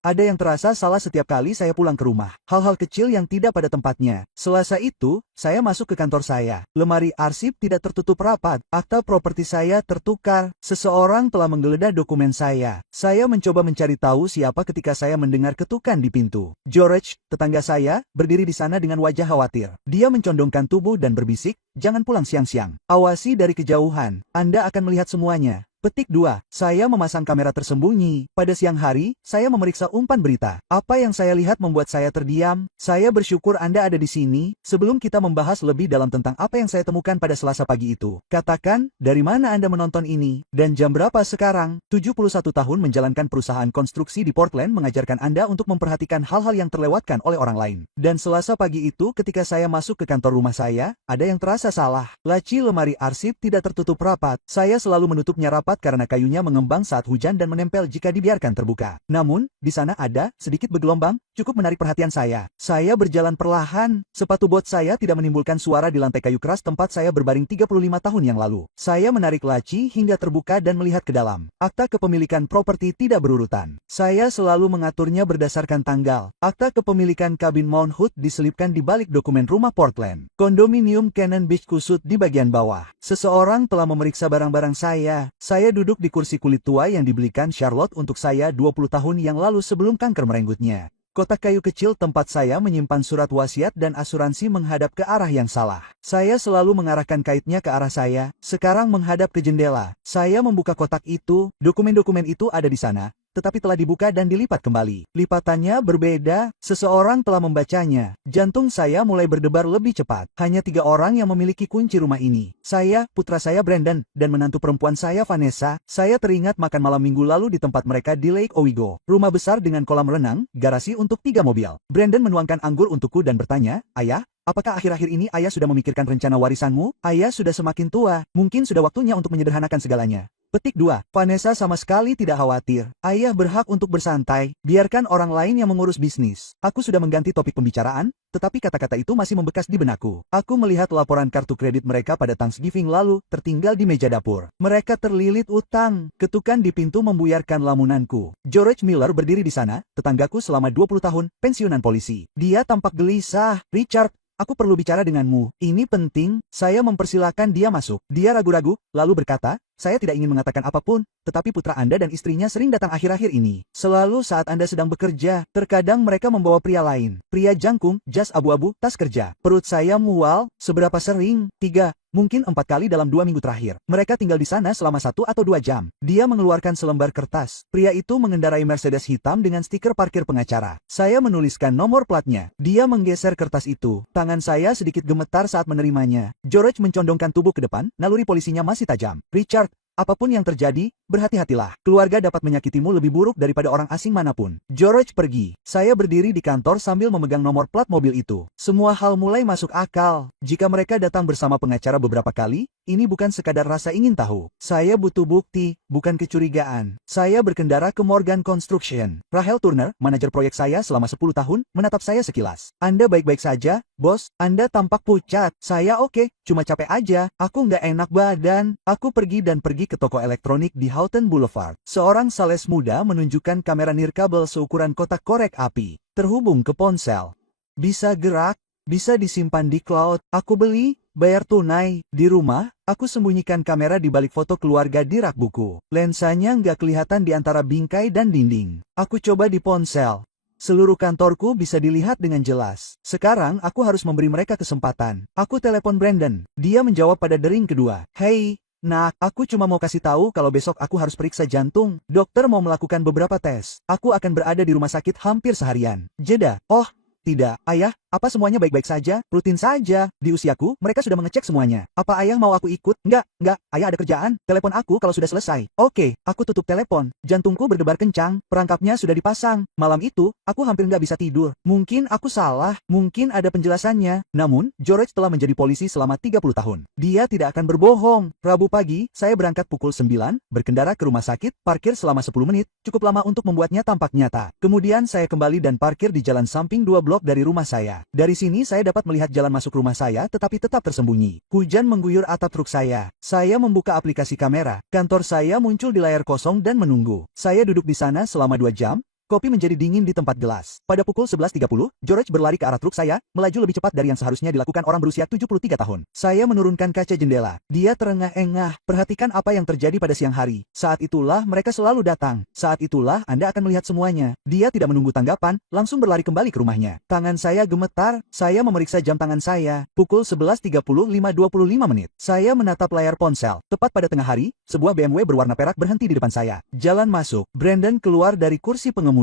Ada yang terasa salah setiap kali saya pulang ke rumah. Hal-hal kecil yang tidak pada tempatnya. Selasa itu, saya masuk ke kantor saya. Lemari arsip tidak tertutup rapat. Akta properti saya tertukar. Seseorang telah menggeledah dokumen saya. Saya mencoba mencari tahu siapa ketika saya mendengar ketukan di pintu. George, tetangga saya, berdiri di sana dengan wajah khawatir. Dia mencondongkan tubuh dan berbisik, "Jangan pulang siang-siang. Awasi dari kejauhan. Anda akan melihat semuanya." Petik 2. Saya memasang kamera tersembunyi. Pada siang hari, saya memeriksa umpan berita. Apa yang saya lihat membuat saya terdiam. Saya bersyukur Anda ada di sini, sebelum kita membahas lebih dalam tentang apa yang saya temukan pada Selasa pagi itu. Katakan, dari mana Anda menonton ini, dan jam berapa sekarang? 71 tahun menjalankan perusahaan konstruksi di Portland mengajarkan Anda untuk memperhatikan hal-hal yang terlewatkan oleh orang lain. Dan Selasa pagi itu ketika saya masuk ke kantor rumah saya, ada yang terasa salah. Laci lemari arsip tidak tertutup rapat. Saya selalu menutupnya rapat karena kayunya mengembang saat hujan dan menempel jika dibiarkan terbuka. Namun, di sana ada, sedikit bergelombang, cukup menarik perhatian saya. Saya berjalan perlahan, sepatu bot saya tidak menimbulkan suara di lantai kayu keras tempat saya berbaring 35 tahun yang lalu. Saya menarik laci hingga terbuka dan melihat ke dalam. Akta kepemilikan properti tidak berurutan. Saya selalu mengaturnya berdasarkan tanggal. Akta kepemilikan kabin Mount Hood diselipkan di balik dokumen rumah Portland. Kondominium Cannon Beach kusut di bagian bawah. Seseorang telah memeriksa barang-barang saya. Saya duduk di kursi kulit tua yang dibelikan Charlotte untuk saya 20 tahun yang lalu sebelum kanker merenggutnya. Kotak kayu kecil tempat saya menyimpan surat wasiat dan asuransi menghadap ke arah yang salah. Saya selalu mengarahkan kaitnya ke arah saya, sekarang menghadap ke jendela. Saya membuka kotak itu, dokumen-dokumen itu ada di sana, tetapi telah dibuka dan dilipat kembali. Lipatannya berbeda, seseorang telah membacanya. Jantung saya mulai berdebar lebih cepat. Hanya 3 orang yang memiliki kunci rumah ini. Saya, putra saya Brandon, dan menantu perempuan saya Vanessa. Saya teringat makan malam minggu lalu di tempat mereka di Lake Owego. Rumah besar dengan kolam renang, garasi untuk 3 mobil. Brandon menuangkan anggur untukku dan bertanya, "Ayah, apakah akhir-akhir ini ayah sudah memikirkan rencana warisanmu? Ayah sudah semakin tua, mungkin sudah waktunya untuk menyederhanakan segalanya." Petik 2. Vanessa sama sekali tidak khawatir. Ayah berhak untuk bersantai, biarkan orang lain yang mengurus bisnis. Aku sudah mengganti topik pembicaraan, tetapi kata-kata itu masih membekas di benakku. Aku melihat laporan kartu kredit mereka pada Thanksgiving lalu, tertinggal di meja dapur. Mereka terlilit utang. Ketukan di pintu membuyarkan lamunanku. George Miller berdiri di sana, tetanggaku selama 20 tahun, pensiunan polisi. Dia tampak gelisah. "Richard, aku perlu bicara denganmu. Ini penting." Saya mempersilahkan dia masuk. Dia ragu-ragu, lalu berkata, "Saya tidak ingin mengatakan apapun, tetapi putra Anda dan istrinya sering datang akhir-akhir ini. Selalu saat Anda sedang bekerja. Terkadang mereka membawa pria lain. Pria jangkung, jas abu-abu, tas kerja." Perut saya mual. Seberapa sering? 3, mungkin 4 kali dalam 2 minggu terakhir. Mereka tinggal di sana selama 1 atau 2 jam. Dia mengeluarkan selembar kertas. Pria itu mengendarai Mercedes hitam dengan stiker parkir pengacara. Saya menuliskan nomor platnya. Dia menggeser kertas itu. Tangan saya sedikit gemetar saat menerimanya. George mencondongkan tubuh ke depan, naluri polisinya masih tajam. "Richard, apapun yang terjadi, berhati-hatilah. Keluarga dapat menyakitimu lebih buruk daripada orang asing manapun." George pergi. Saya berdiri di kantor sambil memegang nomor plat mobil itu. Semua hal mulai masuk akal. Jika mereka datang bersama pengacara beberapa kali, ini bukan sekadar rasa ingin tahu. Saya butuh bukti, bukan kecurigaan. Saya berkendara ke Morgan Construction. Rahel Turner, manajer proyek saya selama 10 tahun, menatap saya sekilas. "Anda baik-baik saja, bos? Anda tampak pucat." "Saya oke, cuma capek aja. Aku nggak enak badan." Aku pergi ke toko elektronik di Houghton Boulevard. Seorang sales muda menunjukkan kamera nirkabel seukuran kotak korek api. Terhubung ke ponsel. Bisa gerak, bisa disimpan di cloud. Aku beli, bayar tunai. Di rumah, aku sembunyikan kamera di balik foto keluarga di rak buku. Lensanya nggak kelihatan di antara bingkai dan dinding. Aku coba di ponsel. Seluruh kantorku bisa dilihat dengan jelas. Sekarang aku harus memberi mereka kesempatan. Aku telepon Brandon. Dia menjawab pada dering kedua. "Hei, Nak, aku cuma mau kasih tahu kalau besok aku harus periksa jantung. Dokter mau melakukan beberapa tes. Aku akan berada di rumah sakit hampir seharian." Jeda. "Oh, tidak, Ayah. Apa semuanya baik-baik saja? Rutin saja. Di usiaku, mereka sudah mengecek semuanya. Apa Ayah mau aku ikut?" Enggak. Ayah ada kerjaan. Telepon aku kalau sudah selesai." "Oke." Aku tutup telepon. Jantungku berdebar kencang. Perangkapnya sudah dipasang. Malam itu, aku hampir nggak bisa tidur. Mungkin aku salah. Mungkin ada penjelasannya. Namun, George telah menjadi polisi selama 30 tahun. Dia tidak akan berbohong. Rabu pagi, saya berangkat pukul 9, berkendara ke rumah sakit, parkir selama 10 menit, cukup lama untuk membuatnya tampak nyata. Kemudian saya kembali dan parkir di jalan samping 2 blok dari rumah saya. Dari sini saya dapat melihat jalan masuk rumah saya tetapi tetap tersembunyi. Hujan mengguyur atap truk saya. Saya membuka aplikasi kamera. Kantor saya muncul di layar kosong dan menunggu. Saya duduk di sana selama 2 jam. Kopi menjadi dingin di tempat gelas. Pada pukul 11.30, George berlari ke arah truk saya, melaju lebih cepat dari yang seharusnya dilakukan orang berusia 73 tahun. Saya menurunkan kaca jendela. Dia terengah-engah. Perhatikan apa yang terjadi pada siang hari. Saat itulah mereka selalu datang. Saat itulah Anda akan melihat semuanya. Dia tidak menunggu tanggapan, langsung berlari kembali ke rumahnya. Tangan saya gemetar. Saya memeriksa jam tangan saya. Pukul 11.35:25 menit. Saya menatap layar ponsel. Tepat pada tengah hari, sebuah BMW berwarna perak berhenti di depan saya. Jalan masuk. Brandon keluar dari kursi pengemudi.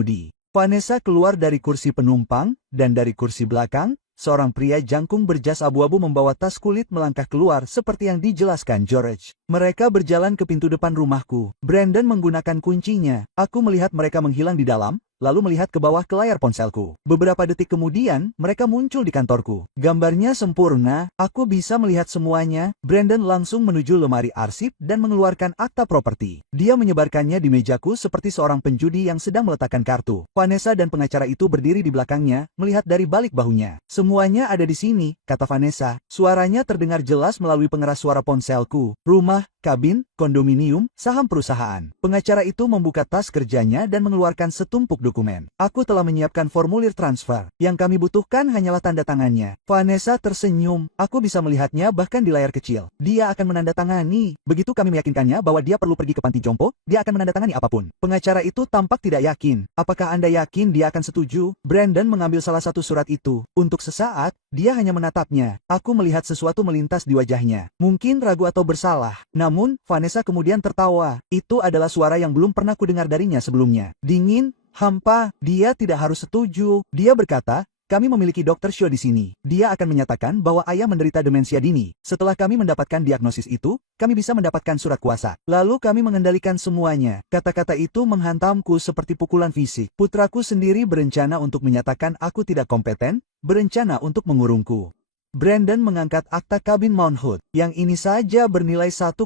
Vanessa keluar dari kursi penumpang, dan dari kursi belakang, seorang pria jangkung berjas abu-abu membawa tas kulit melangkah keluar seperti yang dijelaskan George. Mereka berjalan ke pintu depan rumahku. Brandon menggunakan kuncinya. Aku melihat mereka menghilang di dalam, lalu melihat ke bawah ke layar ponselku. Beberapa detik kemudian, mereka muncul di kantorku. Gambarnya sempurna, aku bisa melihat semuanya. Brandon langsung menuju lemari arsip dan mengeluarkan akta properti. Dia menyebarkannya di mejaku seperti seorang penjudi yang sedang meletakkan kartu. Vanessa dan pengacara itu berdiri di belakangnya, melihat dari balik bahunya. Semuanya ada di sini, kata Vanessa. Suaranya terdengar jelas melalui pengeras suara ponselku. Rumah, kabin, kondominium, saham perusahaan. Pengacara itu membuka tas kerjanya dan mengeluarkan setumpuk dokumen. Aku telah menyiapkan formulir transfer. Yang kami butuhkan hanyalah tanda tangannya. Vanessa tersenyum. Aku bisa melihatnya bahkan di layar kecil. Dia akan menandatangani. Begitu kami meyakinkannya bahwa dia perlu pergi ke panti jompo, dia akan menandatangani apapun. Pengacara itu tampak tidak yakin. Apakah Anda yakin dia akan setuju? Brandon mengambil salah satu surat itu. Untuk sesaat, dia hanya menatapnya. Aku melihat sesuatu melintas di wajahnya. Mungkin ragu atau bersalah. Namun, Vanessa kemudian tertawa. Itu adalah suara yang belum pernah kudengar darinya sebelumnya. Dingin, hampa, dia tidak harus setuju. Dia berkata, kami memiliki Dr. Shaw di sini. Dia akan menyatakan bahwa ayah menderita demensia dini. Setelah kami mendapatkan diagnosis itu, kami bisa mendapatkan surat kuasa. Lalu kami mengendalikan semuanya. Kata-kata itu menghantamku seperti pukulan fisik. Putraku sendiri berencana untuk menyatakan aku tidak kompeten, berencana untuk mengurungku. Brandon mengangkat akta kabin Mount Hood. Yang ini saja bernilai 1,8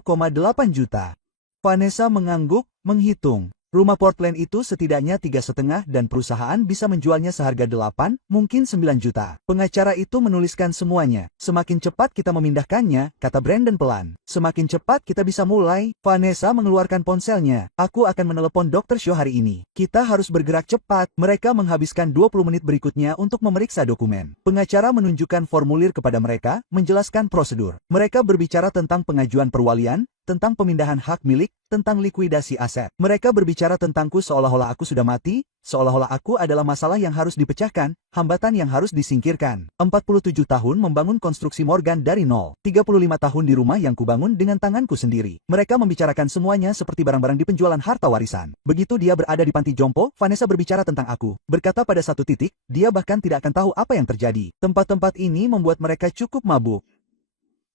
juta. Vanessa mengangguk, menghitung. Rumah Portland itu setidaknya 3,5 dan perusahaan bisa menjualnya seharga 8, mungkin 9 juta. Pengacara itu menuliskan semuanya. Semakin cepat kita memindahkannya, kata Brandon pelan. Semakin cepat kita bisa mulai. Vanessa mengeluarkan ponselnya. Aku akan menelepon Dr. Shaw hari ini. Kita harus bergerak cepat. Mereka menghabiskan 20 menit berikutnya untuk memeriksa dokumen. Pengacara menunjukkan formulir kepada mereka, menjelaskan prosedur. Mereka berbicara tentang pengajuan perwalian, tentang pemindahan hak milik, tentang likuidasi aset. Mereka berbicara tentangku seolah-olah aku sudah mati, seolah-olah aku adalah masalah yang harus dipecahkan, hambatan yang harus disingkirkan. 47 tahun membangun konstruksi Morgan dari nol. 35 tahun di rumah yang kubangun dengan tanganku sendiri. Mereka membicarakan semuanya seperti barang-barang di penjualan harta warisan. Begitu dia berada di panti jompo, Vanessa berbicara tentang aku. Berkata pada satu titik, dia bahkan tidak akan tahu apa yang terjadi. Tempat-tempat ini membuat mereka cukup mabuk.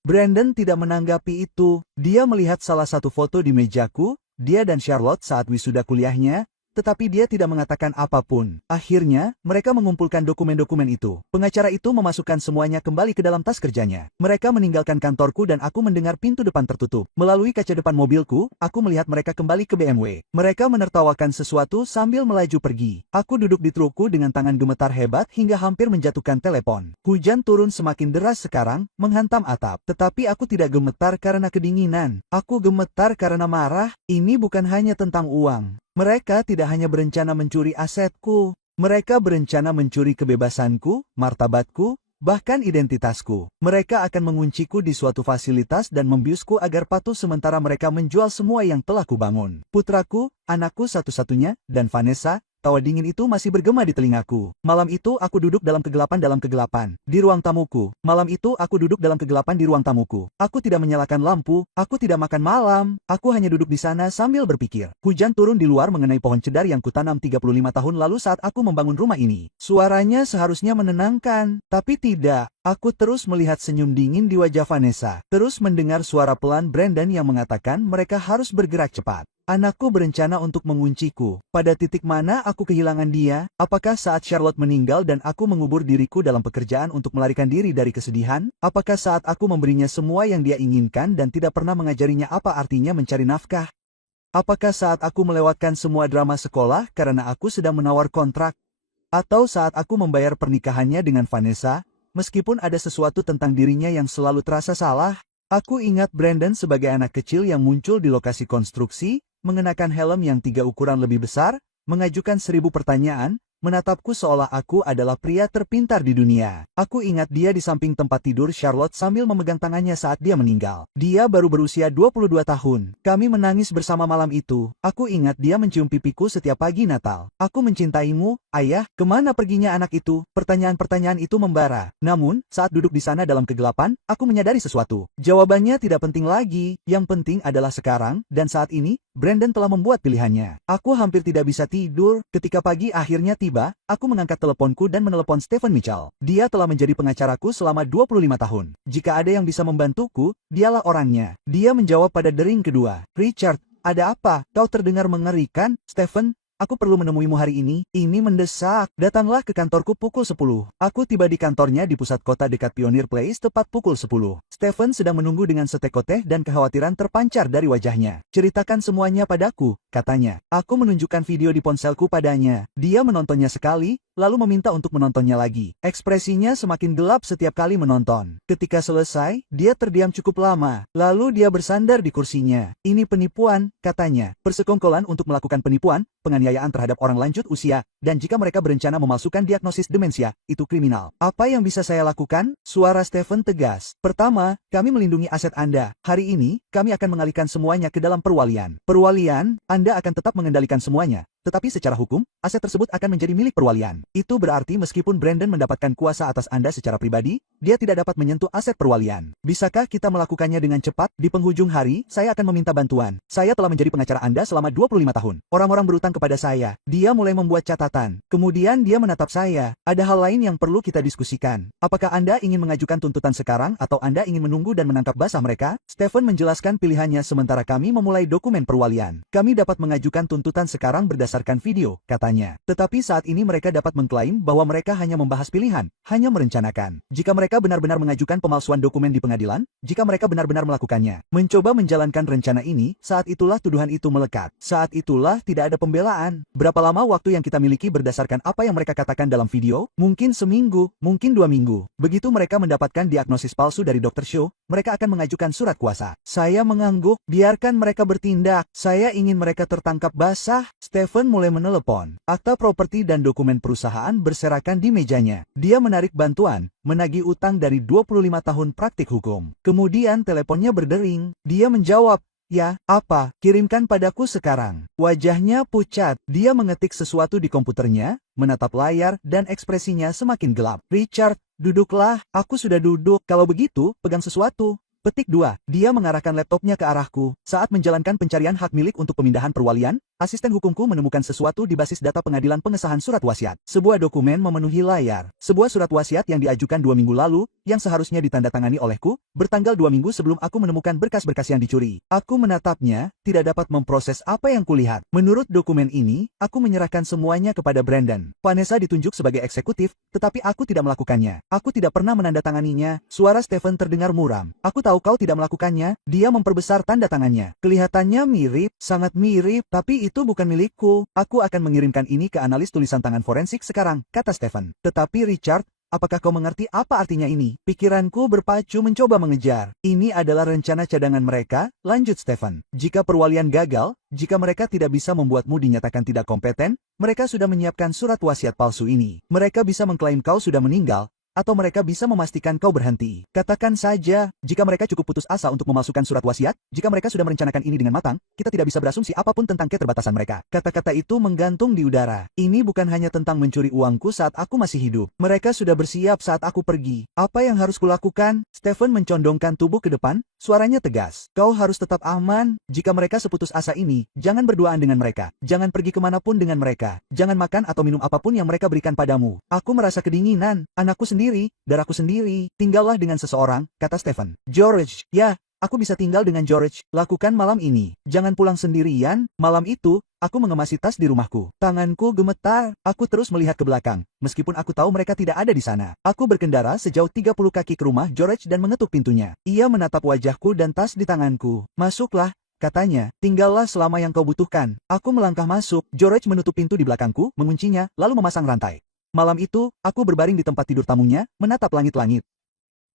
Brandon tidak menanggapi itu. Dia melihat salah satu foto di mejaku, dia dan Charlotte saat wisuda kuliahnya, tetapi dia tidak mengatakan apapun. Akhirnya, mereka mengumpulkan dokumen-dokumen itu. Pengacara itu memasukkan semuanya kembali ke dalam tas kerjanya. Mereka meninggalkan kantorku dan aku mendengar pintu depan tertutup. Melalui kaca depan mobilku, aku melihat mereka kembali ke BMW. Mereka menertawakan sesuatu sambil melaju pergi. Aku duduk di trukku dengan tangan gemetar hebat hingga hampir menjatuhkan telepon. Hujan turun semakin deras sekarang, menghantam atap. Tetapi aku tidak gemetar karena kedinginan. Aku gemetar karena marah. Ini bukan hanya tentang uang. Mereka tidak hanya berencana mencuri asetku, mereka berencana mencuri kebebasanku, martabatku, bahkan identitasku. Mereka akan mengunciku di suatu fasilitas dan membiusku agar patuh sementara mereka menjual semua yang telah kubangun. Putraku, anakku satu-satunya, dan Vanessa, tawa dingin itu masih bergema di telingaku. Malam itu aku duduk dalam kegelapan di ruang tamuku. Malam itu aku duduk dalam kegelapan di ruang tamuku. Aku tidak menyalakan lampu, aku tidak makan malam, aku hanya duduk di sana sambil berpikir. Hujan turun di luar mengenai pohon cedar yang kutanam 35 tahun lalu saat aku membangun rumah ini. Suaranya seharusnya menenangkan, tapi tidak. Aku terus melihat senyum dingin di wajah Vanessa. Terus mendengar suara pelan Brandon yang mengatakan mereka harus bergerak cepat. Anakku berencana untuk mengunciku. Pada titik mana aku kehilangan dia? Apakah saat Charlotte meninggal dan aku mengubur diriku dalam pekerjaan untuk melarikan diri dari kesedihan? Apakah saat aku memberinya semua yang dia inginkan dan tidak pernah mengajarinya apa artinya mencari nafkah? Apakah saat aku melewatkan semua drama sekolah karena aku sedang menawar kontrak? Atau saat aku membayar pernikahannya dengan Vanessa, meskipun ada sesuatu tentang dirinya yang selalu terasa salah? Aku ingat Brandon sebagai anak kecil yang muncul di lokasi konstruksi, mengenakan helm yang 3 ukuran lebih besar, mengajukan 1000 pertanyaan, menatapku seolah aku adalah pria terpintar di dunia. Aku ingat dia di samping tempat tidur Charlotte sambil memegang tangannya saat dia meninggal. Dia baru berusia 22 tahun. Kami menangis bersama malam itu. Aku ingat dia mencium pipiku setiap pagi Natal. Aku mencintaimu, ayah. Kemana perginya anak itu? Pertanyaan-pertanyaan itu membara. Namun, saat duduk di sana dalam kegelapan, aku menyadari sesuatu. Jawabannya tidak penting lagi. Yang penting adalah sekarang, dan saat ini, Brandon telah membuat pilihannya. Aku hampir tidak bisa tidur. Ketika pagi akhirnya tiba, aku mengangkat teleponku dan menelepon Stephen Mitchell. Dia telah menjadi pengacaraku selama 25 tahun. Jika ada yang bisa membantuku, dialah orangnya. Dia menjawab pada dering kedua. Richard, ada apa? Kau terdengar mengerikan, Stephen. Aku perlu menemuimu hari ini. Ini mendesak. Datanglah ke kantorku pukul 10. Aku tiba di kantornya di pusat kota dekat Pioneer Place tepat pukul 10. Stephen sedang menunggu dengan setek teh dan kekhawatiran terpancar dari wajahnya. Ceritakan semuanya padaku, katanya. Aku menunjukkan video di ponselku padanya. Dia menontonnya sekali, lalu meminta untuk menontonnya lagi. Ekspresinya semakin gelap setiap kali menonton. Ketika selesai, dia terdiam cukup lama. Lalu dia bersandar di kursinya. Ini penipuan, katanya. Persekongkolan untuk melakukan penipuan, penganiayaan terhadap orang lanjut usia, dan jika mereka berencana memalsukan diagnosis demensia, itu kriminal. Apa yang bisa saya lakukan? Suara Stephen tegas. Pertama, kami melindungi aset Anda. Hari ini, kami akan mengalihkan semuanya ke dalam perwalian. Perwalian, Anda akan tetap mengendalikan semuanya. Tetapi secara hukum, aset tersebut akan menjadi milik perwalian. Itu berarti meskipun Brandon mendapatkan kuasa atas Anda secara pribadi, dia tidak dapat menyentuh aset perwalian. Bisakah kita melakukannya dengan cepat? Di penghujung hari, saya akan meminta bantuan. Saya telah menjadi pengacara Anda selama 25 tahun. Orang-orang berutang kepada saya. Dia mulai membuat catatan. Kemudian dia menatap saya. Ada hal lain yang perlu kita diskusikan. Apakah Anda ingin mengajukan tuntutan sekarang atau Anda ingin menunggu dan menangkap basah mereka? Stephen menjelaskan pilihannya sementara kami memulai dokumen perwalian. Kami dapat mengajukan tuntutan sekarang berdasarkan video, katanya. Tetapi saat ini mereka dapat mengklaim bahwa mereka hanya membahas pilihan, hanya merencanakan. Jika mereka benar-benar mengajukan pemalsuan dokumen di pengadilan, jika mereka benar-benar melakukannya, mencoba menjalankan rencana ini, saat itulah tuduhan itu melekat. Saat itulah tidak ada pembelaan. Berapa lama waktu yang kita miliki berdasarkan apa yang mereka katakan dalam video? Mungkin seminggu, mungkin 2 minggu. Begitu mereka mendapatkan diagnosis palsu dari Dr. Shaw, mereka akan mengajukan surat kuasa. Saya mengangguk, biarkan mereka bertindak. Saya ingin mereka tertangkap basah. Stephen mulai menelepon. Akta properti dan dokumen perusahaan berserakan di mejanya. Dia menarik bantuan, menagih utang dari 25 tahun praktik hukum. Kemudian teleponnya berdering. Dia menjawab, "Ya, apa? Kirimkan padaku sekarang." Wajahnya pucat. Dia mengetik sesuatu di komputernya, menatap layar, dan ekspresinya semakin gelap. "Richard, duduklah." Aku sudah duduk. "Kalau begitu, pegang sesuatu." Petik 2. Dia mengarahkan laptopnya ke arahku. Saat menjalankan pencarian hak milik untuk pemindahan perwalian, asisten hukumku menemukan sesuatu di basis data pengadilan pengesahan surat wasiat. Sebuah dokumen memenuhi layar. Sebuah surat wasiat yang diajukan 2 minggu lalu, yang seharusnya ditandatangani olehku, bertanggal 2 minggu sebelum aku menemukan berkas-berkas yang dicuri. Aku menatapnya, tidak dapat memproses apa yang kulihat. Menurut dokumen ini, aku menyerahkan semuanya kepada Brandon. Vanessa ditunjuk sebagai eksekutif, tetapi aku tidak melakukannya. Aku tidak pernah menandatanganinya. Suara Stephen terdengar muram. "Aku tahu kau tidak melakukannya." Dia memperbesar tanda tangannya. "Kelihatannya mirip, sangat mirip, tapi itu bukan milikku. Aku akan mengirimkan ini ke analis tulisan tangan forensik sekarang," kata Stephen. "Tetapi Richard, apakah kau mengerti apa artinya ini?" Pikiranku berpacu mencoba mengejar. "Ini adalah rencana cadangan mereka," lanjut Stephen. "Jika perwalian gagal, jika mereka tidak bisa membuatmu dinyatakan tidak kompeten, mereka sudah menyiapkan surat wasiat palsu ini. Mereka bisa mengklaim kau sudah meninggal, atau mereka bisa memastikan kau berhenti. Katakan saja, jika mereka cukup putus asa untuk memalsukan surat wasiat, jika mereka sudah merencanakan ini dengan matang, kita tidak bisa berasumsi apapun tentang keterbatasan mereka." Kata-kata itu menggantung di udara. Ini bukan hanya tentang mencuri uangku saat aku masih hidup. Mereka sudah bersiap saat aku pergi. Apa yang harus kulakukan? Stephen mencondongkan tubuh ke depan, suaranya tegas. "Kau harus tetap aman. Jika mereka seputus asa ini, jangan berduaan dengan mereka. Jangan pergi kemanapun dengan mereka. Jangan makan atau minum apapun yang mereka berikan padamu." Aku merasa kedinginan. Anakku sendiri, darahku sendiri. "Tinggallah dengan seseorang," kata Stephen. "George." "Ya, aku bisa tinggal dengan George. Lakukan malam ini. Jangan pulang sendirian." Malam itu, aku mengemasi tas di rumahku. Tanganku gemetar. Aku terus melihat ke belakang, meskipun aku tahu mereka tidak ada di sana. Aku berkendara sejauh 30 kaki ke rumah George dan mengetuk pintunya. Ia menatap wajahku dan tas di tanganku. "Masuklah," katanya. "Tinggallah selama yang kau butuhkan." Aku melangkah masuk. George menutup pintu di belakangku, menguncinya, lalu memasang rantai. Malam itu, aku berbaring di tempat tidur tamunya, menatap langit-langit.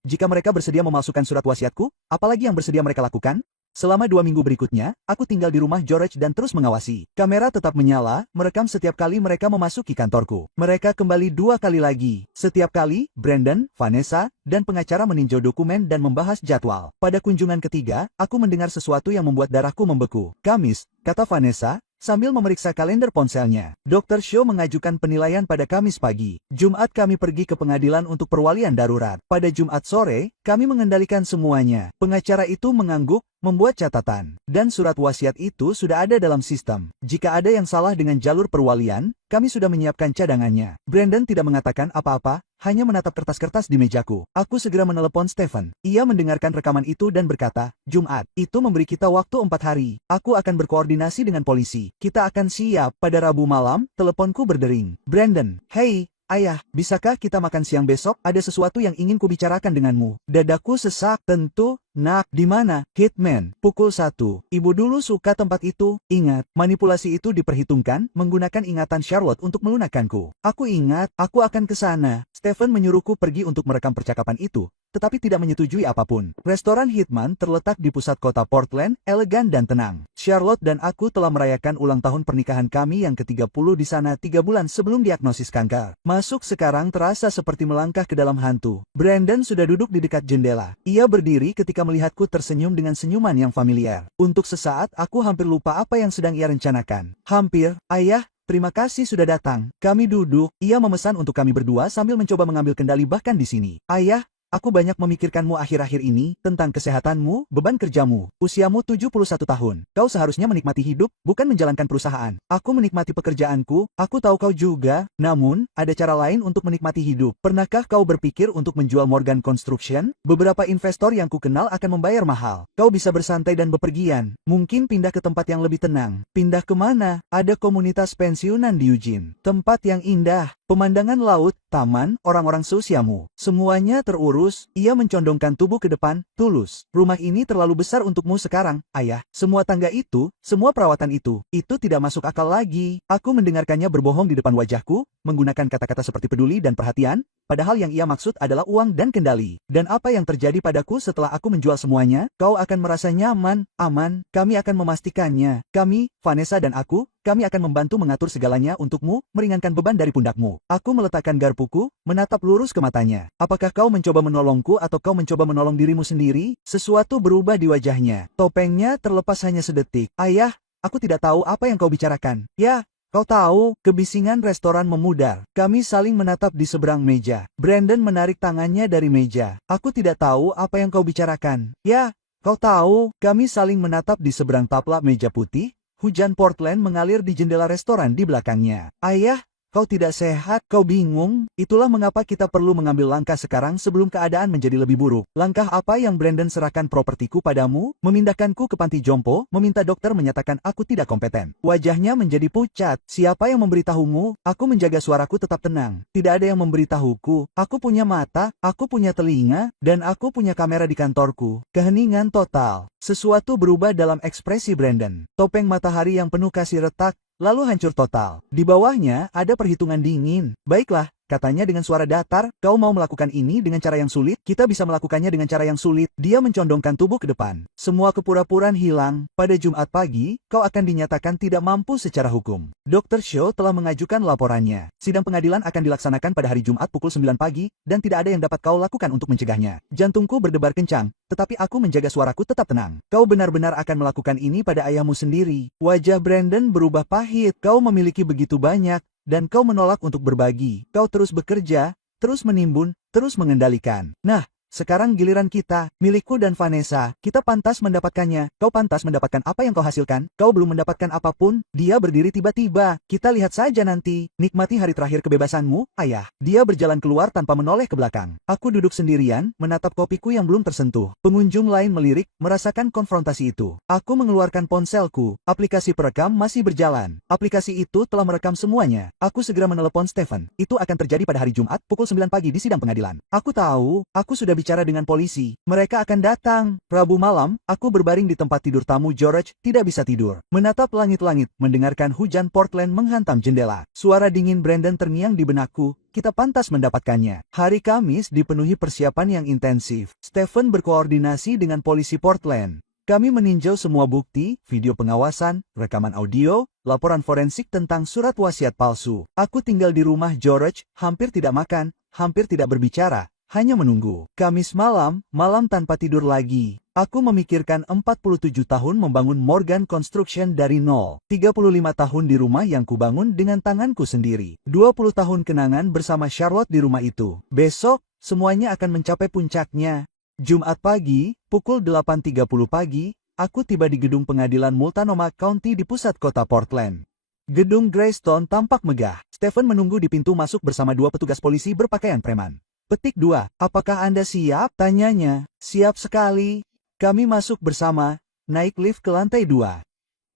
Jika mereka bersedia memalsukan surat wasiatku, apalagi yang bersedia mereka lakukan? Selama 2 minggu berikutnya, aku tinggal di rumah George dan terus mengawasi. Kamera tetap menyala, merekam setiap kali mereka memasuki kantorku. Mereka kembali 2 kali lagi. Setiap kali, Brandon, Vanessa, dan pengacara meninjau dokumen dan membahas jadwal. Pada kunjungan ketiga, aku mendengar sesuatu yang membuat darahku membeku. Kamis, kata Vanessa, sambil memeriksa kalender ponselnya. Dr. Shaw mengajukan penilaian pada Kamis pagi. Jumat kami pergi ke pengadilan untuk perwalian darurat. Pada Jumat sore, kami mengendalikan semuanya. Pengacara itu mengangguk, membuat catatan. Dan surat wasiat itu sudah ada dalam sistem. Jika ada yang salah dengan jalur perwalian, kami sudah menyiapkan cadangannya. Brandon tidak mengatakan apa-apa, hanya menatap kertas-kertas di mejaku. Aku segera menelepon Stephen. Ia mendengarkan rekaman itu dan berkata, Jumat, itu memberi kita waktu 4 hari. Aku akan berkoordinasi dengan polisi. Kita akan siap. Pada Rabu malam, teleponku berdering. Brandon, hey, ayah, bisakah kita makan siang besok? Ada sesuatu yang ingin kubicarakan denganmu. Dadaku sesak. Tentu. Nak, di mana? Hitman, pukul 1. Ibu dulu suka tempat itu. Ingat, manipulasi itu diperhitungkan, menggunakan ingatan Charlotte untuk melunakkanku. Aku ingat, aku akan ke sana. Stephen menyuruhku pergi untuk merekam percakapan itu, tetapi tidak menyetujui apapun. Restoran Hitman terletak di pusat kota Portland, elegan dan tenang. Charlotte dan aku telah merayakan ulang tahun pernikahan kami yang ke-30 di sana 3 bulan sebelum diagnosis kanker. Masuk sekarang terasa seperti melangkah ke dalam hantu. Brandon sudah duduk di dekat jendela. Ia berdiri ketika melihatku tersenyum dengan senyuman yang familiar. Untuk sesaat aku hampir lupa apa yang sedang ia rencanakan. Hampir, ayah, terima kasih sudah datang. Kami duduk, ia memesan untuk kami berdua sambil mencoba mengambil kendali bahkan di sini. Ayah, aku banyak memikirkanmu akhir-akhir ini, tentang kesehatanmu, beban kerjamu. Usiamu 71 tahun. Kau seharusnya menikmati hidup, bukan menjalankan perusahaan. Aku menikmati pekerjaanku, aku tahu kau juga, namun, ada cara lain untuk menikmati hidup. Pernahkah kau berpikir untuk menjual Morgan Construction? Beberapa investor yang ku kenal akan membayar mahal. Kau bisa bersantai dan bepergian. Mungkin pindah ke tempat yang lebih tenang. Pindah kemana? Ada komunitas pensiunan di Eugene. Tempat yang indah. Pemandangan laut, taman, orang-orang seusiamu. Semuanya terurus, ia mencondongkan tubuh ke depan, tulus. Rumah ini terlalu besar untukmu sekarang, ayah. Semua tangga itu, semua perawatan itu tidak masuk akal lagi. Aku mendengarkannya berbohong di depan wajahku, menggunakan kata-kata seperti peduli dan perhatian, padahal yang ia maksud adalah uang dan kendali. Dan apa yang terjadi padaku setelah aku menjual semuanya? Kau akan merasa nyaman, aman, kami akan memastikannya. Kami, Vanessa dan aku, kami akan membantu mengatur segalanya untukmu, meringankan beban dari pundakmu. Aku meletakkan garpuku, menatap lurus ke matanya. Apakah kau mencoba menolongku atau kau mencoba menolong dirimu sendiri? Sesuatu berubah di wajahnya. Topengnya terlepas hanya sedetik. Ayah, aku tidak tahu apa yang kau bicarakan. Ya, kau tahu, kebisingan restoran memudar. Kami saling menatap di seberang meja. Brandon menarik tangannya dari meja. Aku tidak tahu apa yang kau bicarakan. Ya, kau tahu, kami saling menatap di seberang taplak meja putih. Hujan Portland mengalir di jendela restoran di belakangnya. Ayah, kau tidak sehat, kau bingung, itulah mengapa kita perlu mengambil langkah sekarang sebelum keadaan menjadi lebih buruk. Langkah apa yang Brandon serahkan propertiku padamu, memindahkanku ke panti jompo, meminta dokter menyatakan aku tidak kompeten. Wajahnya menjadi pucat. Siapa yang memberitahumu? Aku menjaga suaraku tetap tenang. Tidak ada yang memberitahuku. Aku punya mata, aku punya telinga, dan aku punya kamera di kantorku. Keheningan total. Sesuatu berubah dalam ekspresi Brandon. Topeng matahari yang penuh kasih retak, lalu hancur total. Di bawahnya ada perhitungan dingin. Baiklah, katanya dengan suara datar, kau mau melakukan ini dengan cara yang sulit? Kita bisa melakukannya dengan cara yang sulit. Dia mencondongkan tubuh ke depan. Semua kepura-puraan hilang. Pada Jumat pagi, kau akan dinyatakan tidak mampu secara hukum. Dr. Shaw telah mengajukan laporannya. Sidang pengadilan akan dilaksanakan pada hari Jumat pukul 9 pagi, dan tidak ada yang dapat kau lakukan untuk mencegahnya. Jantungku berdebar kencang, tetapi aku menjaga suaraku tetap tenang. Kau benar-benar akan melakukan ini pada ayahmu sendiri. Wajah Brandon berubah pahit. Kau memiliki begitu banyak, dan kau menolak untuk berbagi. Kau terus bekerja, terus menimbun, terus mengendalikan. Nah, sekarang giliran kita, milikku dan Vanessa, kita pantas mendapatkannya. Kau pantas mendapatkan apa yang kau hasilkan. Kau belum mendapatkan apapun. Dia berdiri tiba-tiba. Kita lihat saja nanti. Nikmati hari terakhir kebebasanmu, ayah. Dia berjalan keluar tanpa menoleh ke belakang. Aku duduk sendirian, menatap kopiku yang belum tersentuh. Pengunjung lain melirik, merasakan konfrontasi itu. Aku mengeluarkan ponselku. Aplikasi perekam masih berjalan. Aplikasi itu telah merekam semuanya. Aku segera menelepon Stephen. Itu akan terjadi pada hari Jumat, pukul 9 pagi di sidang pengadilan. Aku tahu, aku sudah bicara dengan polisi. Mereka akan datang. Rabu malam, aku berbaring di tempat tidur tamu George, tidak bisa tidur. Menatap langit-langit, mendengarkan hujan Portland menghantam jendela. Suara dingin Brandon terngiang di benakku. Kita pantas mendapatkannya. Hari Kamis dipenuhi persiapan yang intensif. Stephen berkoordinasi dengan polisi Portland. Kami meninjau semua bukti, video pengawasan, rekaman audio, laporan forensik tentang surat wasiat palsu. Aku tinggal di rumah George, hampir tidak makan, hampir tidak berbicara, hanya menunggu. Kamis malam, malam tanpa tidur lagi. Aku memikirkan 47 tahun membangun Morgan Construction dari nol. 35 tahun di rumah yang kubangun dengan tanganku sendiri. 20 tahun kenangan bersama Charlotte di rumah itu. Besok, semuanya akan mencapai puncaknya. Jumat pagi, pukul 8.30 pagi, aku tiba di gedung pengadilan Multnomah County di pusat kota Portland. Gedung Greystone tampak megah. Stephen menunggu di pintu masuk bersama 2 petugas polisi berpakaian preman. Petik 2. Apakah Anda siap? Tanyanya. Siap sekali. Kami masuk bersama, naik lift ke lantai 2.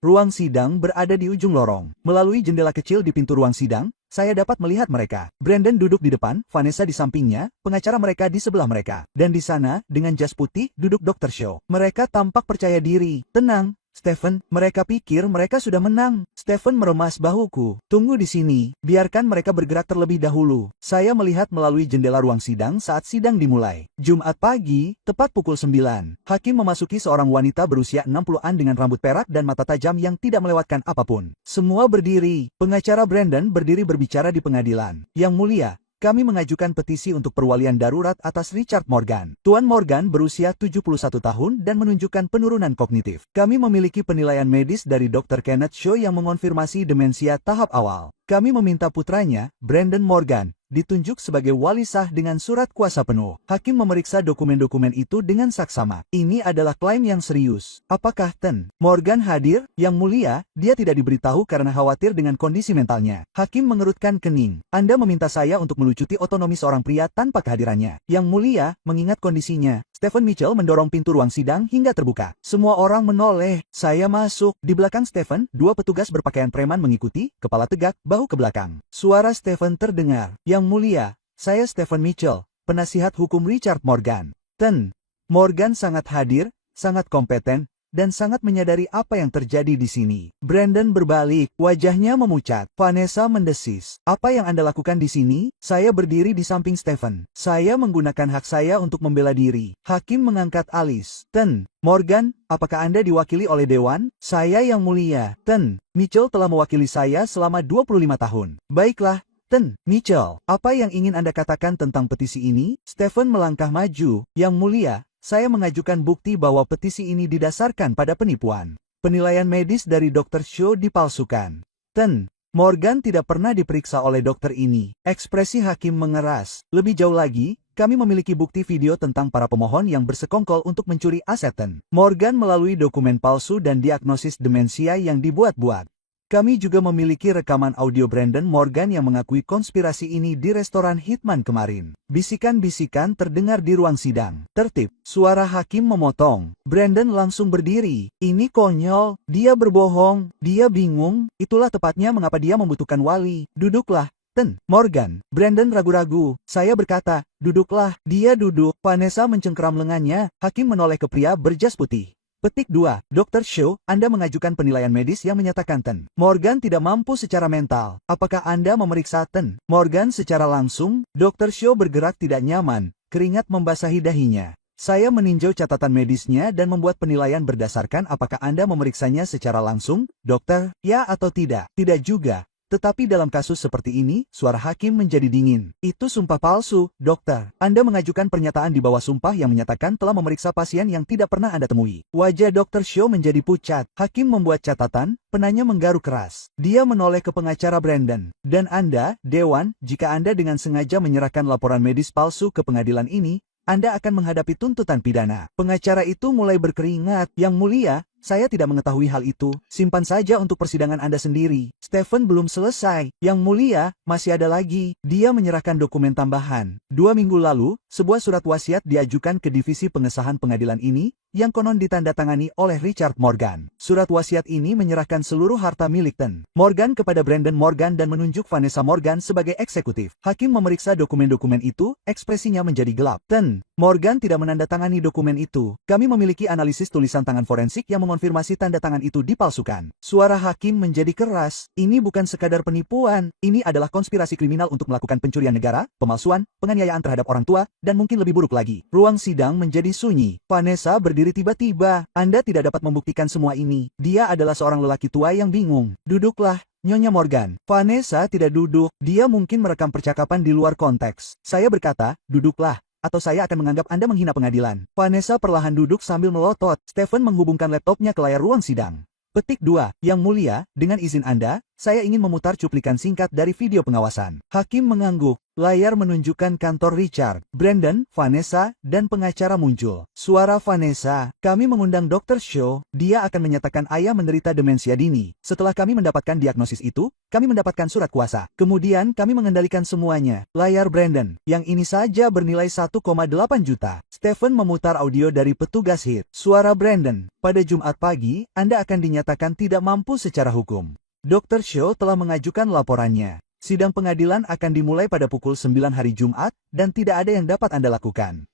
Ruang sidang berada di ujung lorong. Melalui jendela kecil di pintu ruang sidang, saya dapat melihat mereka. Brandon duduk di depan, Vanessa di sampingnya, pengacara mereka di sebelah mereka. Dan di sana, dengan jas putih, duduk Dr. Shaw. Mereka tampak percaya diri. Tenang, Stephen, mereka pikir mereka sudah menang. Stephen meremas bahuku. Tunggu di sini, biarkan mereka bergerak terlebih dahulu. Saya melihat melalui jendela ruang sidang saat sidang dimulai. Jumat pagi, tepat pukul 9. Hakim memasuki seorang wanita berusia 60-an dengan rambut perak dan mata tajam yang tidak melewatkan apapun. Semua berdiri. Pengacara Brandon berdiri berbicara di pengadilan. Yang mulia, kami mengajukan petisi untuk perwalian darurat atas Richard Morgan. Tuan Morgan berusia 71 tahun dan menunjukkan penurunan kognitif. Kami memiliki penilaian medis dari Dr. Kenneth Shaw yang mengonfirmasi demensia tahap awal. Kami meminta putranya, Brandon Morgan, ditunjuk sebagai wali sah dengan surat kuasa penuh. Hakim memeriksa dokumen-dokumen itu dengan saksama. Ini adalah klaim yang serius. Apakah Ten Morgan hadir? Yang mulia, dia tidak diberitahu karena khawatir dengan kondisi mentalnya. Hakim mengerutkan kening. Anda meminta saya untuk melucuti otonomi seorang pria tanpa kehadirannya. Yang mulia, mengingat kondisinya. Stephen Mitchell mendorong pintu ruang sidang hingga terbuka. Semua orang menoleh. Saya masuk. Di belakang Stephen, 2 petugas berpakaian preman mengikuti, kepala tegak, bahu ke belakang. Suara Stephen terdengar. Yang mulia, saya Stephen Mitchell, penasihat hukum Richard Morgan. Ten Morgan sangat hadir, sangat kompeten, dan sangat menyadari apa yang terjadi di sini. Brandon berbalik, wajahnya memucat. Vanessa mendesis. Apa yang Anda lakukan di sini? Saya berdiri di samping Stephen. Saya menggunakan hak saya untuk membela diri. Hakim mengangkat alis. Ten Morgan, apakah Anda diwakili oleh Dewan? Saya yang mulia. Ten Mitchell telah mewakili saya selama 25 tahun. Baiklah, Ten Mitchell, apa yang ingin Anda katakan tentang petisi ini? Stephen melangkah maju. Yang mulia, saya mengajukan bukti bahwa petisi ini didasarkan pada penipuan. Penilaian medis dari Dr. Shaw dipalsukan. Ten Morgan tidak pernah diperiksa oleh dokter ini. Ekspresi hakim mengeras. Lebih jauh lagi, kami memiliki bukti video tentang para pemohon yang bersekongkol untuk mencuri aset Ten Morgan melalui dokumen palsu dan diagnosis demensia yang dibuat-buat. Kami juga memiliki rekaman audio Brandon Morgan yang mengakui konspirasi ini di restoran Hitman kemarin. Bisikan-bisikan terdengar di ruang sidang. Tertib, suara hakim memotong. Brandon langsung berdiri. Ini konyol, dia berbohong, dia bingung, itulah tepatnya mengapa dia membutuhkan wali. Duduklah, Ten Morgan. Brandon ragu-ragu. Saya berkata, duduklah. Dia duduk. Vanessa mencengkeram lengannya. Hakim menoleh ke pria berjas putih. Petik 2. Dr. Shaw, Anda mengajukan penilaian medis yang menyatakan Ten Morgan tidak mampu secara mental. Apakah Anda memeriksa Ten Morgan secara langsung? Dr. Shaw bergerak tidak nyaman, keringat membasahi dahinya. Saya meninjau catatan medisnya dan membuat penilaian berdasarkan apakah Anda memeriksanya secara langsung, dokter, ya atau tidak. Tidak juga. Tetapi dalam kasus seperti ini, suara hakim menjadi dingin. Itu sumpah palsu, dokter. Anda mengajukan pernyataan di bawah sumpah yang menyatakan telah memeriksa pasien yang tidak pernah Anda temui. Wajah Dr. Shaw menjadi pucat. Hakim membuat catatan, penanya menggaruk keras. Dia menoleh ke pengacara Brandon. Dan Anda, Dewan, jika Anda dengan sengaja menyerahkan laporan medis palsu ke pengadilan ini, Anda akan menghadapi tuntutan pidana. Pengacara itu mulai berkeringat. Yang mulia, saya tidak mengetahui hal itu. Simpan saja untuk persidangan Anda sendiri. Stephen belum selesai. Yang mulia, masih ada lagi. Dia menyerahkan dokumen tambahan. 2 minggu lalu, sebuah surat wasiat diajukan ke divisi pengesahan pengadilan ini, yang konon ditandatangani oleh Richard Morgan. Surat wasiat ini menyerahkan seluruh harta milik Ten Morgan kepada Brandon Morgan dan menunjuk Vanessa Morgan sebagai eksekutif. Hakim memeriksa dokumen-dokumen itu, ekspresinya menjadi gelap. Ten Morgan tidak menandatangani dokumen itu. Kami memiliki analisis tulisan tangan forensik yang mengonfirmasi tanda tangan itu dipalsukan. Suara hakim menjadi keras. Ini bukan sekadar penipuan. Ini adalah konspirasi kriminal untuk melakukan pencurian negara, pemalsuan, penganiayaan terhadap orang tua, dan mungkin lebih buruk lagi. Ruang sidang menjadi sunyi. Vanessa berdiri berdiri tiba-tiba. Anda tidak dapat membuktikan semua ini. Dia adalah seorang lelaki tua yang bingung. Duduklah, Nyonya Morgan. Vanessa tidak duduk. Dia mungkin merekam percakapan di luar konteks. Saya berkata, duduklah, atau saya akan menganggap Anda menghina pengadilan. Vanessa perlahan duduk sambil melotot. Stephen menghubungkan laptopnya ke layar ruang sidang. Petik 2. Yang mulia, dengan izin Anda, saya ingin memutar cuplikan singkat dari video pengawasan. Hakim mengangguk. Layar menunjukkan kantor Richard, Brandon, Vanessa, dan pengacara muncul. Suara Vanessa, kami mengundang Dr. Shaw, dia akan menyatakan ayah menderita demensia dini. Setelah kami mendapatkan diagnosis itu, kami mendapatkan surat kuasa. Kemudian kami mengendalikan semuanya. Layar Brandon, yang ini saja bernilai 1,8 juta. Stephen memutar audio dari petugas HIT. Suara Brandon, pada Jumat pagi, Anda akan dinyatakan tidak mampu secara hukum. Dr. Shaw telah mengajukan laporannya. Sidang pengadilan akan dimulai pada pukul 9 hari Jumat, dan tidak ada yang dapat Anda lakukan.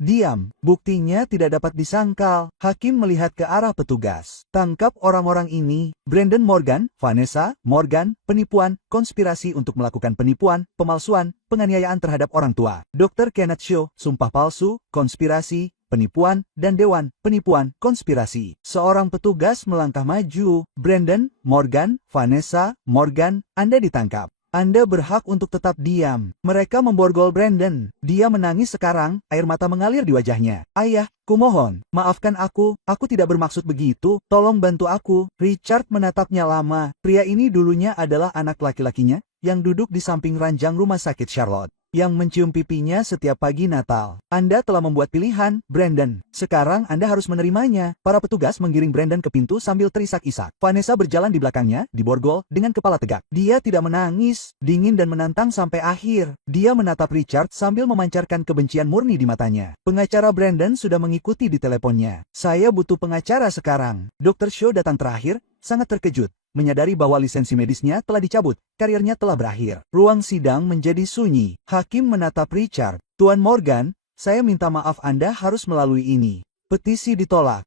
Diam, buktinya tidak dapat disangkal. Hakim melihat ke arah petugas. Tangkap orang-orang ini. Brandon Morgan, Vanessa Morgan, penipuan, konspirasi untuk melakukan penipuan, pemalsuan, penganiayaan terhadap orang tua. Dr. Kenneth Shaw, sumpah palsu, konspirasi, penipuan, dan dewan, penipuan, konspirasi. Seorang petugas melangkah maju. Brandon Morgan, Vanessa Morgan, Anda ditangkap. Anda berhak untuk tetap diam. Mereka memborgol Brandon. Dia menangis sekarang, air mata mengalir di wajahnya. Ayah, kumohon, maafkan aku tidak bermaksud begitu, tolong bantu aku. Richard menatapnya lama. Pria ini dulunya adalah anak laki-lakinya, yang duduk di samping ranjang rumah sakit Charlotte, yang mencium pipinya setiap pagi Natal. Anda telah membuat pilihan, Brandon. Sekarang Anda harus menerimanya. Para petugas menggiring Brandon ke pintu sambil terisak-isak. Vanessa berjalan di belakangnya, diborgol, dengan kepala tegak. Dia tidak menangis, dingin dan menantang sampai akhir. Dia menatap Richard sambil memancarkan kebencian murni di matanya. Pengacara Brandon sudah mengikuti di teleponnya. Saya butuh pengacara sekarang. Dr. Shaw datang terakhir, sangat terkejut. Menyadari bahwa lisensi medisnya telah dicabut, karirnya telah berakhir. Ruang sidang menjadi sunyi. Hakim menatap Richard. Tuan Morgan, saya minta maaf Anda harus melalui ini. Petisi ditolak.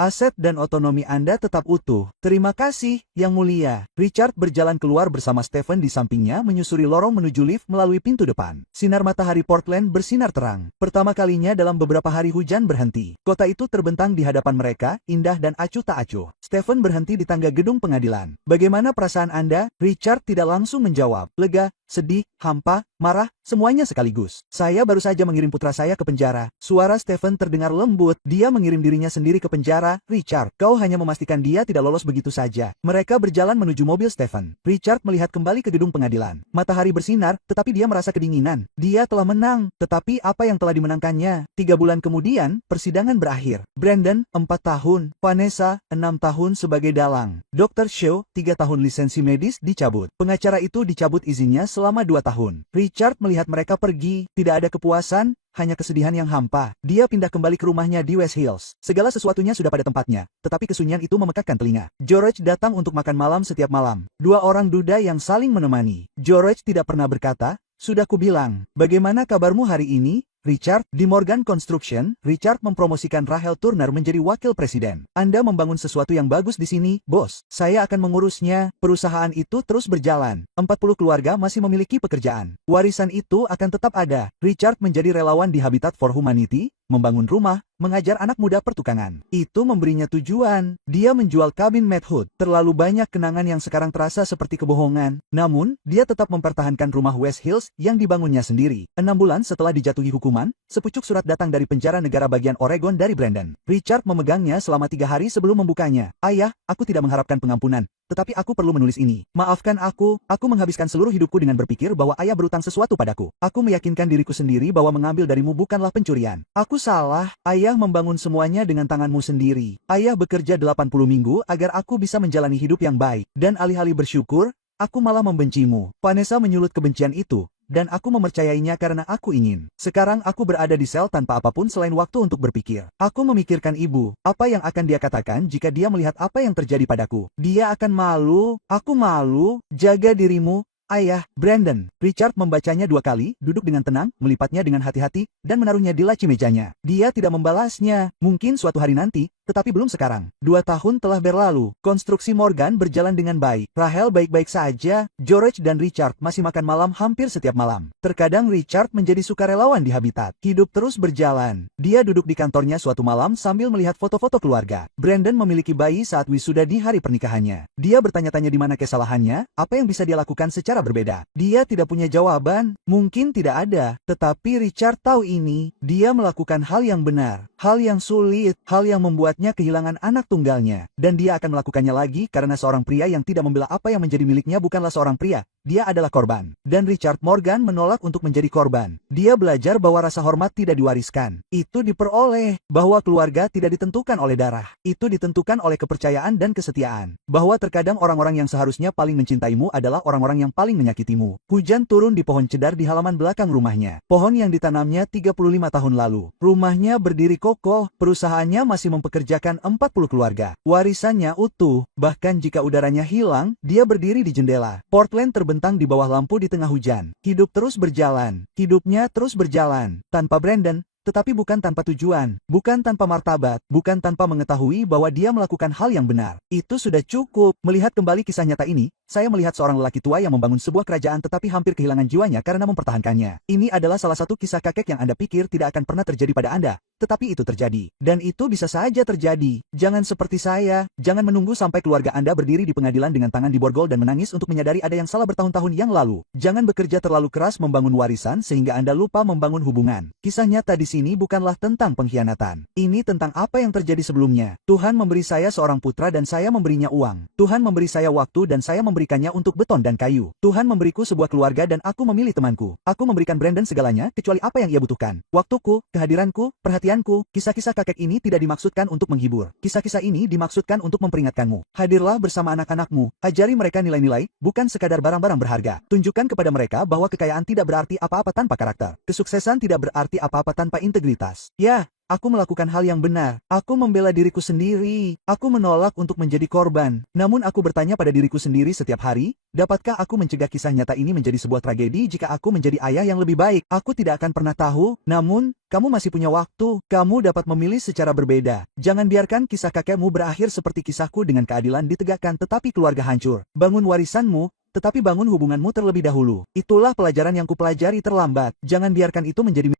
Aset dan otonomi Anda tetap utuh. Terima kasih, Yang Mulia. Richard berjalan keluar bersama Stephen di sampingnya menyusuri lorong menuju lift melalui pintu depan. Sinar matahari Portland bersinar terang. Pertama kalinya dalam beberapa hari hujan berhenti. Kota itu terbentang di hadapan mereka, indah dan acuh tak acuh. Stephen berhenti di tangga gedung pengadilan. Bagaimana perasaan Anda? Richard tidak langsung menjawab. Lega, sedih, hampa, marah, semuanya sekaligus. Saya baru saja mengirim putra saya ke penjara. Suara Stephen terdengar lembut. Dia mengirim dirinya sendiri ke penjara. Richard, kau hanya memastikan dia tidak lolos begitu saja. Mereka berjalan menuju mobil Stephen. Richard melihat kembali ke gedung pengadilan. Matahari bersinar, tetapi dia merasa kedinginan. Dia telah menang, tetapi apa yang telah dimenangkannya? 3 bulan kemudian, persidangan berakhir. Brandon, 4 tahun. Vanessa, 6 tahun sebagai dalang. Dr. Shaw, 3 tahun lisensi medis dicabut. Pengacara itu dicabut izinnya selama 2 tahun. Richard melihat mereka pergi, tidak ada kepuasan, hanya kesedihan yang hampa. Dia pindah kembali ke rumahnya di West Hills. Segala sesuatunya sudah pada tempatnya, tetapi kesunyian itu memekakkan telinga. George datang untuk makan malam setiap malam. 2 orang duda yang saling menemani. George tidak pernah berkata, "Sudah kubilang, bagaimana kabarmu hari ini?" Richard, di Morgan Construction, Richard mempromosikan Rahel Turner menjadi wakil presiden. Anda membangun sesuatu yang bagus di sini, bos. Saya akan mengurusnya. Perusahaan itu terus berjalan. 40 keluarga masih memiliki pekerjaan. Warisan itu akan tetap ada. Richard menjadi relawan di Habitat for Humanity, membangun rumah, mengajar anak muda pertukangan. Itu memberinya tujuan. Dia menjual kabin Matt Hood. Terlalu banyak kenangan yang sekarang terasa seperti kebohongan. Namun, dia tetap mempertahankan rumah West Hills yang dibangunnya sendiri. 6 bulan setelah dijatuhi hukuman, sepucuk surat datang dari penjara negara bagian Oregon dari Brandon. Richard memegangnya selama 3 hari sebelum membukanya. Ayah, aku tidak mengharapkan pengampunan. Tetapi aku perlu menulis ini. Maafkan aku menghabiskan seluruh hidupku dengan berpikir bahwa ayah berutang sesuatu padaku. Aku meyakinkan diriku sendiri bahwa mengambil darimu bukanlah pencurian. Aku salah, ayah membangun semuanya dengan tanganmu sendiri. Ayah bekerja 80 minggu agar aku bisa menjalani hidup yang baik. Dan alih-alih bersyukur, aku malah membencimu. Vanessa menyulut kebencian itu. Dan aku mempercayainya karena aku ingin. Sekarang aku berada di sel tanpa apapun selain waktu untuk berpikir. Aku memikirkan ibu. Apa yang akan dia katakan jika dia melihat apa yang terjadi padaku? Dia akan malu. Aku malu. Jaga dirimu. Ayah, Brandon. Richard membacanya 2 kali, duduk dengan tenang, melipatnya dengan hati-hati, dan menaruhnya di laci mejanya. Dia tidak membalasnya. Mungkin suatu hari nanti, Tetapi belum sekarang. 2 tahun telah berlalu. Konstruksi Morgan berjalan dengan baik. Rahel baik-baik saja. George dan Richard masih makan malam hampir setiap malam. Terkadang Richard menjadi sukarelawan di Habitat. Hidup terus berjalan. Dia duduk di kantornya suatu malam sambil melihat foto-foto keluarga. Brandon memiliki bayi saat wisuda di hari pernikahannya. Dia bertanya-tanya di mana kesalahannya, apa yang bisa dia lakukan secara berbeda. Dia tidak punya jawaban. Mungkin tidak ada. Tetapi Richard tahu ini. Dia melakukan hal yang benar. Hal yang sulit, hal yang membuatnya kehilangan anak tunggalnya. Dan dia akan melakukannya lagi karena seorang pria yang tidak membela apa yang menjadi miliknya bukanlah seorang pria. Dia adalah korban. Dan Richard Morgan menolak untuk menjadi korban. Dia belajar bahwa rasa hormat tidak diwariskan. Itu diperoleh. Bahwa keluarga tidak ditentukan oleh darah. Itu ditentukan oleh kepercayaan dan kesetiaan. Bahwa terkadang orang-orang yang seharusnya paling mencintaimu adalah orang-orang yang paling menyakitimu. Hujan turun di pohon cedar di halaman belakang rumahnya. Pohon yang ditanamnya 35 tahun lalu. Rumahnya berdiri kokoh. Perusahaannya masih mempekerjakan 40 keluarga. Warisannya utuh. Bahkan jika udaranya hilang, dia berdiri di jendela. Portland terbentang di bawah lampu di tengah hujan. Hidup terus berjalan. Hidupnya terus berjalan. Tanpa Brandon, tetapi bukan tanpa tujuan, bukan tanpa martabat, bukan tanpa mengetahui bahwa dia melakukan hal yang benar. Itu sudah cukup. Melihat kembali kisah nyata ini, saya melihat seorang lelaki tua yang membangun sebuah kerajaan tetapi hampir kehilangan jiwanya karena mempertahankannya. Ini adalah salah satu kisah kakek yang Anda pikir tidak akan pernah terjadi pada Anda. Tetapi itu terjadi. Dan itu bisa saja terjadi. Jangan seperti saya. Jangan menunggu sampai keluarga Anda berdiri di pengadilan dengan tangan di borgol dan menangis untuk menyadari ada yang salah bertahun-tahun yang lalu. Jangan bekerja terlalu keras membangun warisan sehingga Anda lupa membangun hubungan. Kisah nyata di sini bukanlah tentang pengkhianatan. Ini tentang apa yang terjadi sebelumnya. Tuhan memberi saya seorang putra dan saya memberinya uang. Tuhan memberi saya waktu dan saya memberikannya untuk beton dan kayu. Tuhan memberiku sebuah keluarga dan aku memilih temanku. Aku memberikan Brandon segalanya kecuali apa yang ia butuhkan. Waktuku, kehadiranku, perhatian. Kisah-kisah kakek ini tidak dimaksudkan untuk menghibur. Kisah-kisah ini dimaksudkan untuk memperingatkanmu. Hadirlah bersama anak-anakmu. Ajari mereka nilai-nilai, bukan sekadar barang-barang berharga. Tunjukkan kepada mereka bahwa kekayaan tidak berarti apa-apa tanpa karakter. Kesuksesan tidak berarti apa-apa tanpa integritas. Ya, aku melakukan hal yang benar. Aku membela diriku sendiri. Aku menolak untuk menjadi korban. Namun aku bertanya pada diriku sendiri setiap hari, dapatkah aku mencegah kisah nyata ini menjadi sebuah tragedi jika aku menjadi ayah yang lebih baik? Aku tidak akan pernah tahu, namun, kamu masih punya waktu. Kamu dapat memilih secara berbeda. Jangan biarkan kisah kakekmu berakhir seperti kisahku dengan keadilan ditegakkan tetapi keluarga hancur. Bangun warisanmu, tetapi bangun hubunganmu terlebih dahulu. Itulah pelajaran yang kupelajari terlambat. Jangan biarkan itu menjadi